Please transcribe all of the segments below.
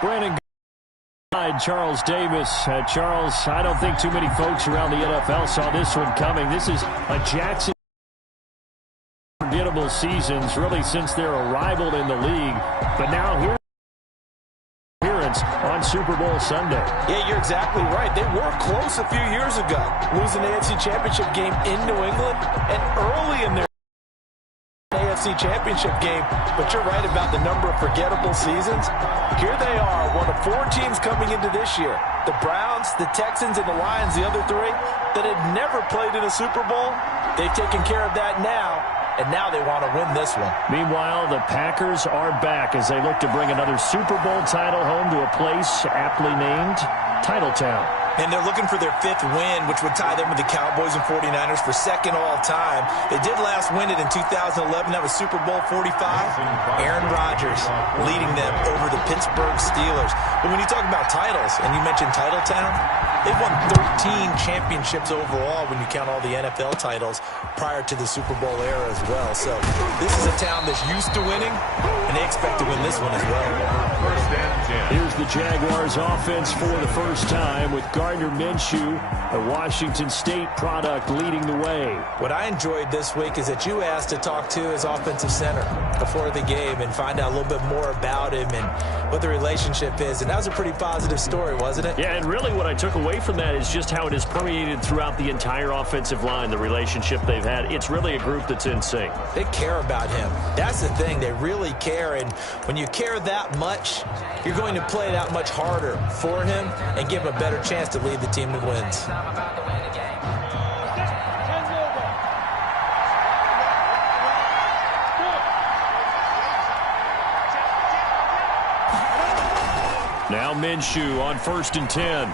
Brandon Charles Davis. Charles, I don't think too many folks around the NFL saw this one coming. This is a Jackson unforgettable seasons really since their arrival in the league. But now here on Super Bowl Sunday. Yeah, you're exactly right. They were close a few years ago, losing the AFC Championship game in New England and early in their AFC Championship game. But you're right about the number of forgettable seasons. Here they are, one of 4 teams coming into this year. The Browns, the Texans, and the Lions, the other 3, that had never played in a Super Bowl. They've taken care of that now. And now they want to win this one. Meanwhile, the Packers are back as they look to bring another Super Bowl title home to a place aptly named Titletown. And they're looking for their 5th win, which would tie them with the Cowboys and 49ers for 2nd all-time. They did last win it in 2011. That was Super Bowl 45. Aaron Rodgers leading them over the Pittsburgh Steelers. But when you talk about titles, and you mentioned Titletown, they've won 13 championships overall when you count all the NFL titles prior to the Super Bowl era as well. So this is a town that's used to winning, and they expect to win this one as well. Here's the Jaguars offense for the first time with Gardner Minshew, a Washington State product, leading the way. What I enjoyed this week is that you asked to talk to his offensive center before the game and find out a little bit more about him and what the relationship is. And that was a pretty positive story, wasn't it? Yeah, and really what I took away from that is just how it has permeated throughout the entire offensive line, the relationship they've had. It's really a group that's in sync. They care about him. That's the thing. They really care. And when you care that much, you're going to play that much harder for him and give him a better chance to lead the team that wins. Now Minshew on 1st and 10.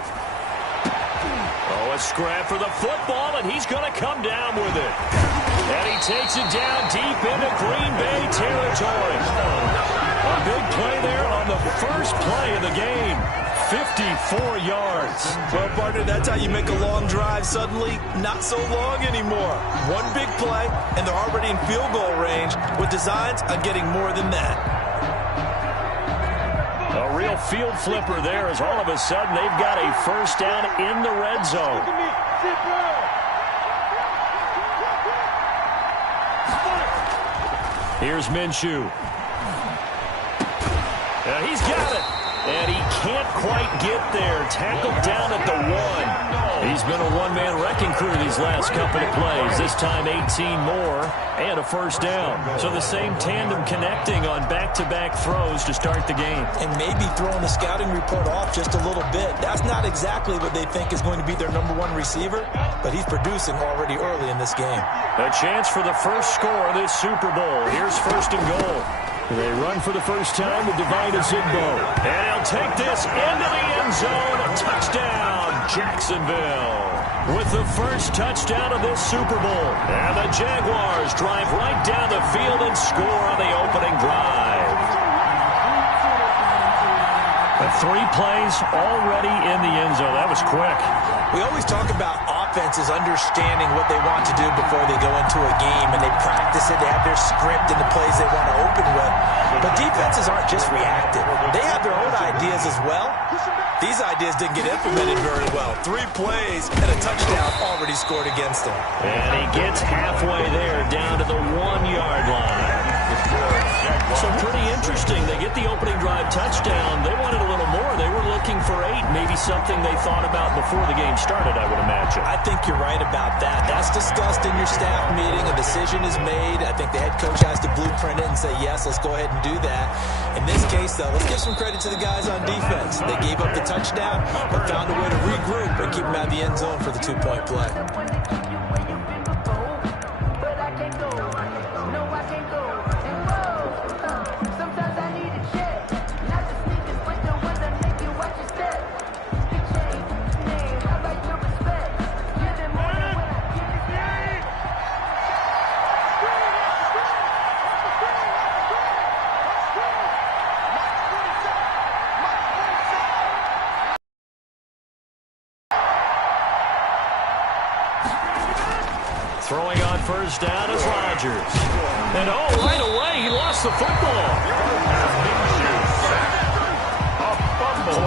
Oh, a scrap for the football, and he's going to come down with it. And he takes it down deep into Green Bay territory. A big play there on the first play of the game. 54 yards. Well, partner, that's how you make a long drive suddenly not so long anymore. One big play, and they're already in field goal range with designs on getting more than that. A real field flipper there as all of a sudden they've got a first down in the red zone. Here's Minshew. He's got it. And he can't quite get there. Tackled down at the 1. He's been a one-man wrecking crew these last couple of plays. This time 18 more and a first down. So the same tandem connecting on back-to-back throws to start the game. And maybe throwing the scouting report off just a little bit. That's not exactly what they think is going to be their number 1 receiver, but he's producing already early in this game. A chance for the first score of this Super Bowl. Here's 1st and goal. They run for the first time with Devine Ozigbo. And he'll take this into the end zone. A touchdown, Jacksonville. With the first touchdown of this Super Bowl. And the Jaguars drive right down the field and score on the opening drive. The 3 plays already in the end zone. That was quick. We always talk about offenses understanding what they want to do before they go into a game, and they practice it. They have their script and the plays they want to open with. But defenses aren't just reactive. They have their own ideas as well. These ideas didn't get implemented very well. 3 plays and a touchdown already scored against them. And he gets halfway there, down to the 1-yard line. So pretty interesting. They get the opening drive touchdown. They wanted a little more. They were looking for 8, maybe something they thought about before the game started, I would imagine. I think you're right about that. That's discussed in your staff meeting. A decision is made. I think the head coach has to blueprint it and say, yes, let's go ahead and do that. In this case, though, let's give some credit to the guys on defense. They gave up the touchdown, but found a way to regroup and keep them out of the end zone for the 2-point play. Throwing on first down is Rodgers. And right away, he lost the football.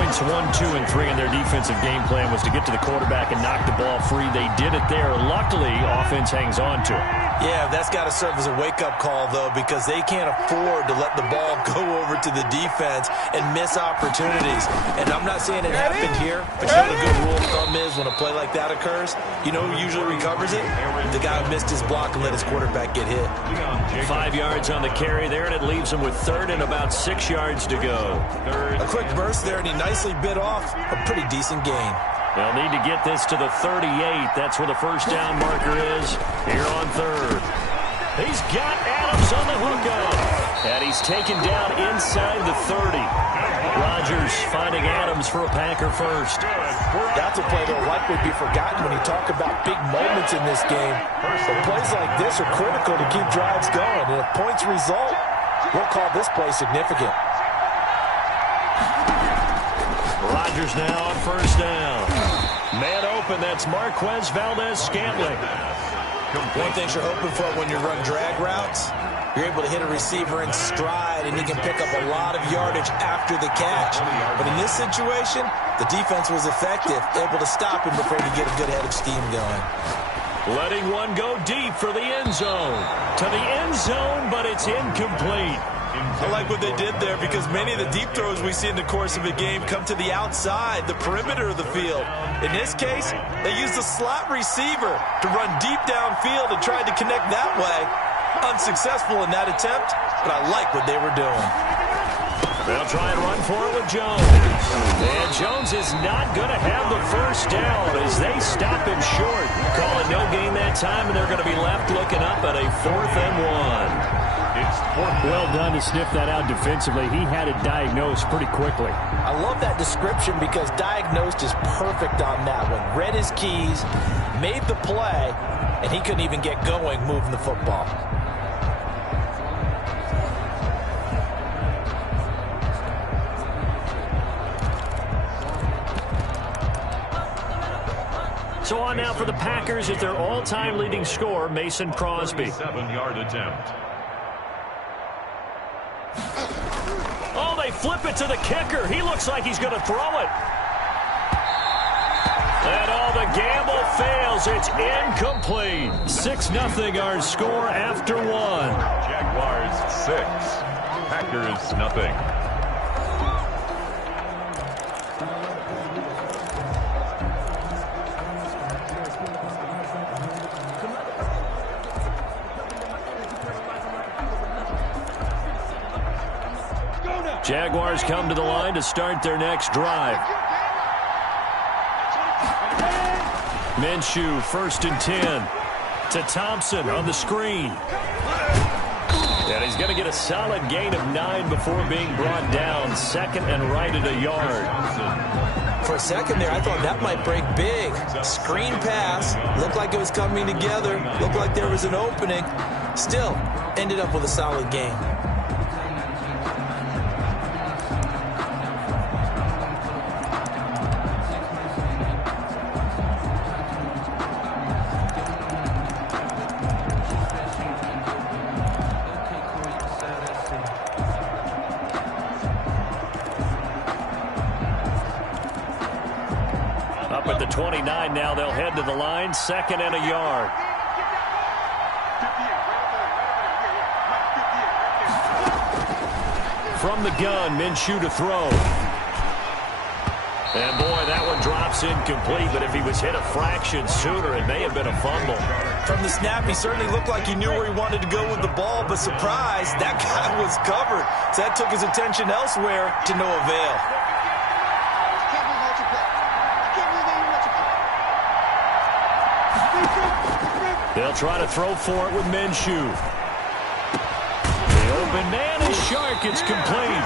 points, 1, 2, and 3, and their defensive game plan was to get to the quarterback and knock the ball free. They did it there. Luckily, offense hangs on to it. Yeah, that's got to serve as a wake-up call, though, because they can't afford to let the ball go over to the defense and miss opportunities. And I'm not saying it happened here, but you know what a good rule of thumb is when a play like that occurs? You know who usually recovers it? The guy who missed his block and let his quarterback get hit. 5 yards on the carry there, and it leaves him with third and about 6 yards to go. A quick burst there, and he nicely bit off a pretty decent gain. They'll need to get this to the 38. That's where the first down marker is here on third. He's got Adams on the hookup. And he's taken down inside the 30. Rodgers finding Adams for a Packer first. That's a play that will likely be forgotten when you talk about big moments in this game. But plays like this are critical to keep drives going. And if points result, we'll call this play significant. Rodgers now on first down. Man open, that's Marquez Valdes-Scantling. One thing you're hoping for when you run drag routes, you're able to hit a receiver in stride, and he can pick up a lot of yardage after the catch. But in this situation, the defense was effective, able to stop him before he get a good head of steam going. Letting one go deep for the end zone. To the end zone, but it's incomplete. I like what they did there because many of the deep throws we see in the course of a game come to the outside, the perimeter of the field. In this case, they used a slot receiver to run deep downfield and tried to connect that way. Unsuccessful in that attempt, but I like what they were doing. They'll try and run for it with Jones. And Jones is not going to have the first down as they stop him short. Call it no gain that time, and they're going to be left looking up at a 4th and 1. Well done to sniff that out defensively. He had it diagnosed pretty quickly. I love that description because diagnosed is perfect on that one. Read his keys, made the play, and he couldn't even get going moving the football. So on now for the Packers at their all-time leading scorer, Mason Crosby. 7-yard attempt. Oh, they flip it to the kicker. He looks like he's going to throw it. And all the gamble fails. It's incomplete. 6-0 our score after 1. Jaguars 6. Packers nothing. Jaguars come to the line to start their next drive. Minshew, 1st and 10. To Thompson on the screen. And he's going to get a solid gain of 9 before being brought down. 2nd and right at a yard. For a second there, I thought that might break big. Screen pass. Looked like it was coming together. Looked like there was an opening. Still, ended up with a solid gain. At the 29 now, they'll head to the line, 2nd and a yard. From the gun, Minshew to throw. And boy, that one drops incomplete, but if he was hit a fraction sooner, it may have been a fumble. From the snap, he certainly looked like he knew where he wanted to go with the ball, but surprise, that guy was covered. So that took his attention elsewhere to no avail. They'll try to throw for it with Minshew. The open man is Shark. It's complete.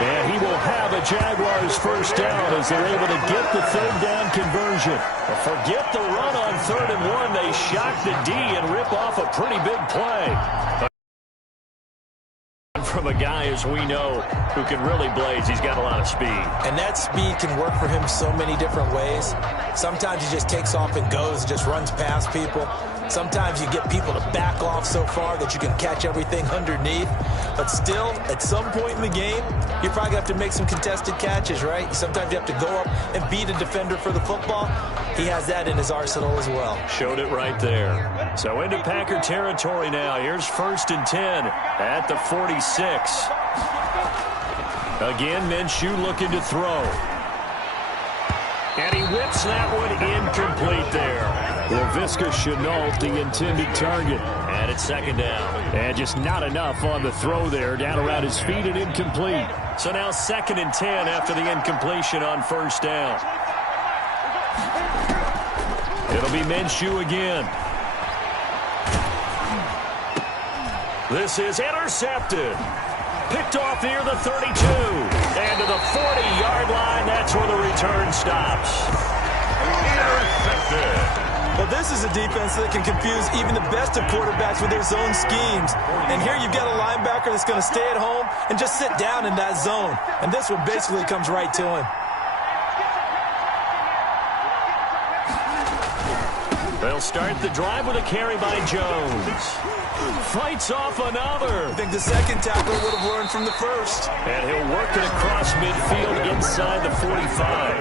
And he will have a Jaguars first down as they're able to get the 3rd down conversion. But forget the run on 3rd and 1. They shock the D and rip off a pretty big play. From a guy, as we know, who can really blaze. He's got a lot of speed. And that speed can work for him so many different ways. Sometimes he just takes off and goes, just runs past people. Sometimes you get people to back off so far that you can catch everything underneath. But still, at some point in the game, you're probably going to have to make some contested catches, right? Sometimes you have to go up and beat a defender for the football. He has that in his arsenal as well. Showed it right there. So into Packer territory now. Here's 1st and 10 at the 46. Again, Minshew looking to throw. And he whips that one incomplete there. Laviska Shenault, the intended target. And it's 2nd down. And just not enough on the throw there. Down around his feet and incomplete. So now 2nd and 10 after the incompletion on 1st down. It'll be Minshew again. This is intercepted. Picked off near the 32. And to the 40-yard line, that's where the return stops. Intercepted. Well, this is a defense that can confuse even the best of quarterbacks with their zone schemes. And here you've got a linebacker that's going to stay at home and just sit down in that zone. And this one basically comes right to him. They'll start the drive with a carry by Jones. Fights off another. I think the second tackler would have learned from the first. And he'll work it across midfield inside the 45.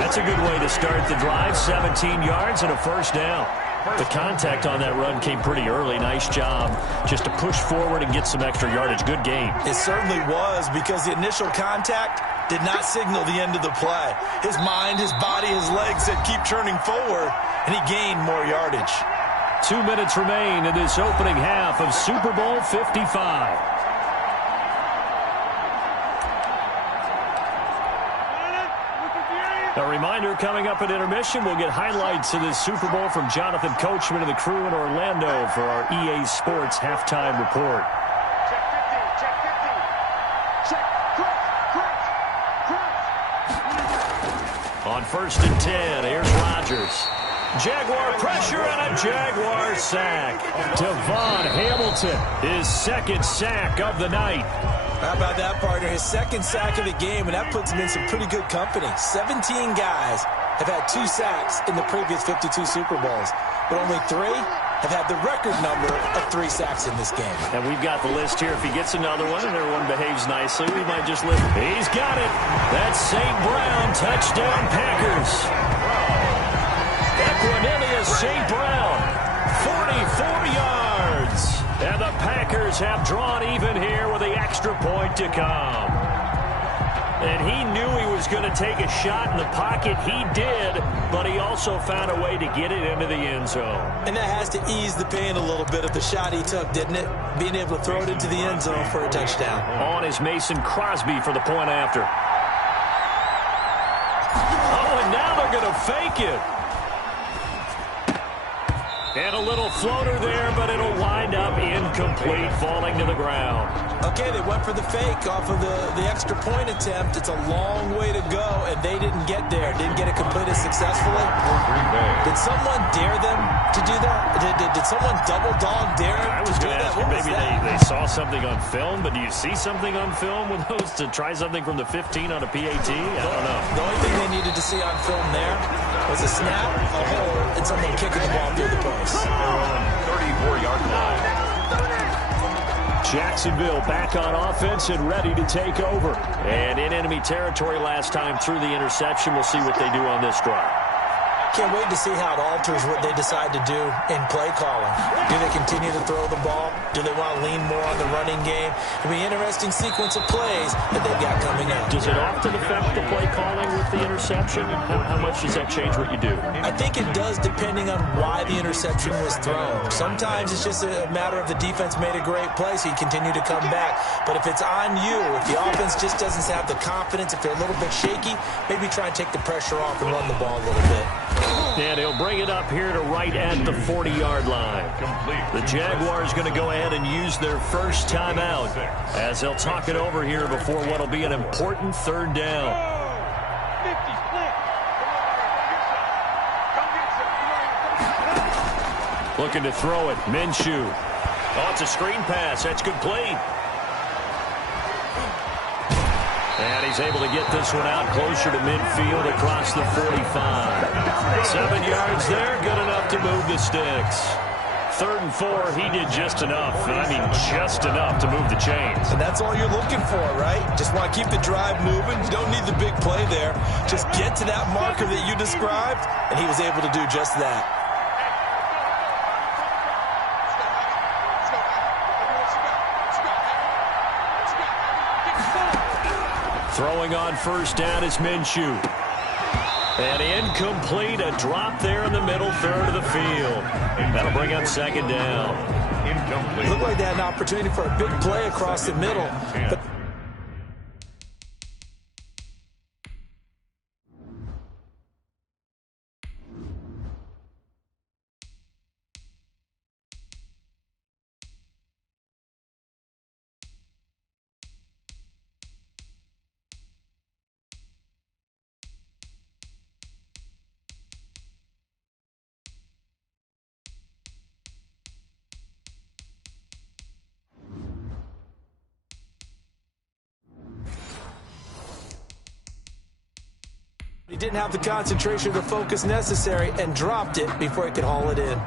That's a good way to start the drive. 17 yards and a 1st down. The contact on that run came pretty early. Nice job just to push forward and get some extra yardage. Good game. It certainly was, because the initial contact did not signal the end of the play. His mind, his body, his legs said keep turning forward, and he gained more yardage. 2 minutes remain in this opening half of Super Bowl 55. A reminder, coming up at intermission, we'll get highlights of this Super Bowl from Jonathan Coachman and the crew in Orlando for our EA Sports halftime report. On 1st and 10, here's Rodgers. Jaguar pressure and a Jaguar sack. Devon Hamilton, his 2nd sack of the night. How about that, partner? His 2nd sack of the game, and that puts him in some pretty good company. 17 guys have had 2 sacks in the previous 52 Super Bowls, but only 3 have had the record number of 3 sacks in this game. And we've got the list here. If he gets another one and everyone behaves nicely, we might just lift. He's got it. That's St. Brown. Touchdown, Packers. Equanimeous St. Brown, 44 yards. And the Packers have drawn even here with the extra point to come. And he knew he was going to take a shot in the pocket. He did, but he also found a way to get it into the end zone. And that has to ease the pain a little bit of the shot he took, didn't it? Being able to throw it into the end zone for a touchdown. On is Mason Crosby for the point after. Oh, and now they're going to fake it. And a little floater there, but it'll wind up incomplete, falling to the ground. Okay, they went for the fake off of the extra point attempt. It's a long way to go, and they didn't get there. Didn't get it completed successfully. Did someone dare them to do that? Did someone double dog dare them? I was going to ask you, maybe they saw something on film, but do you see something on film with those to try something from the 15 on a PAT? I don't know. The only thing they needed to see on film there was a snap, a hold, and someone kicking the ball through the post. 34-yard line. Jacksonville back on offense and ready to take over. And in enemy territory last time through the interception. We'll see what they do on this drive. Can't wait to see how it alters what they decide to do in play calling. Do they continue to throw the ball? Do they want to lean more on the running game? It'll be an interesting sequence of plays that they've got coming up. Does it often affect the play calling with the interception? How much does that change what you do? I think it does, depending on why the interception was thrown. Sometimes it's just a matter of the defense made a great play, so you continue to come back. But if it's on you, if the offense just doesn't have the confidence, if they're a little bit shaky, maybe try and take the pressure off and run the ball a little bit. And he'll bring it up here to right at the 40-yard line. The Jaguars going to go ahead and use their first timeout as they'll talk it over here before what will be an important 3rd down. Looking to throw it. Minshew. Oh, it's a screen pass. That's complete. And he's able to get this one out closer to midfield across the 45. 7 yards there, good enough to move the sticks. 3rd and 4, he did just enough, and I mean just enough to move the chains. And that's all you're looking for, right? Just want to keep the drive moving. You don't need the big play there. Just get to that marker that you described, and he was able to do just that. Throwing on 1st down is Minshew. And incomplete, a drop there in the middle third of the field. That'll bring up 2nd down. It looked like they had an opportunity for a big play across the middle. But he didn't have the concentration or the focus necessary and dropped it before he could haul it in.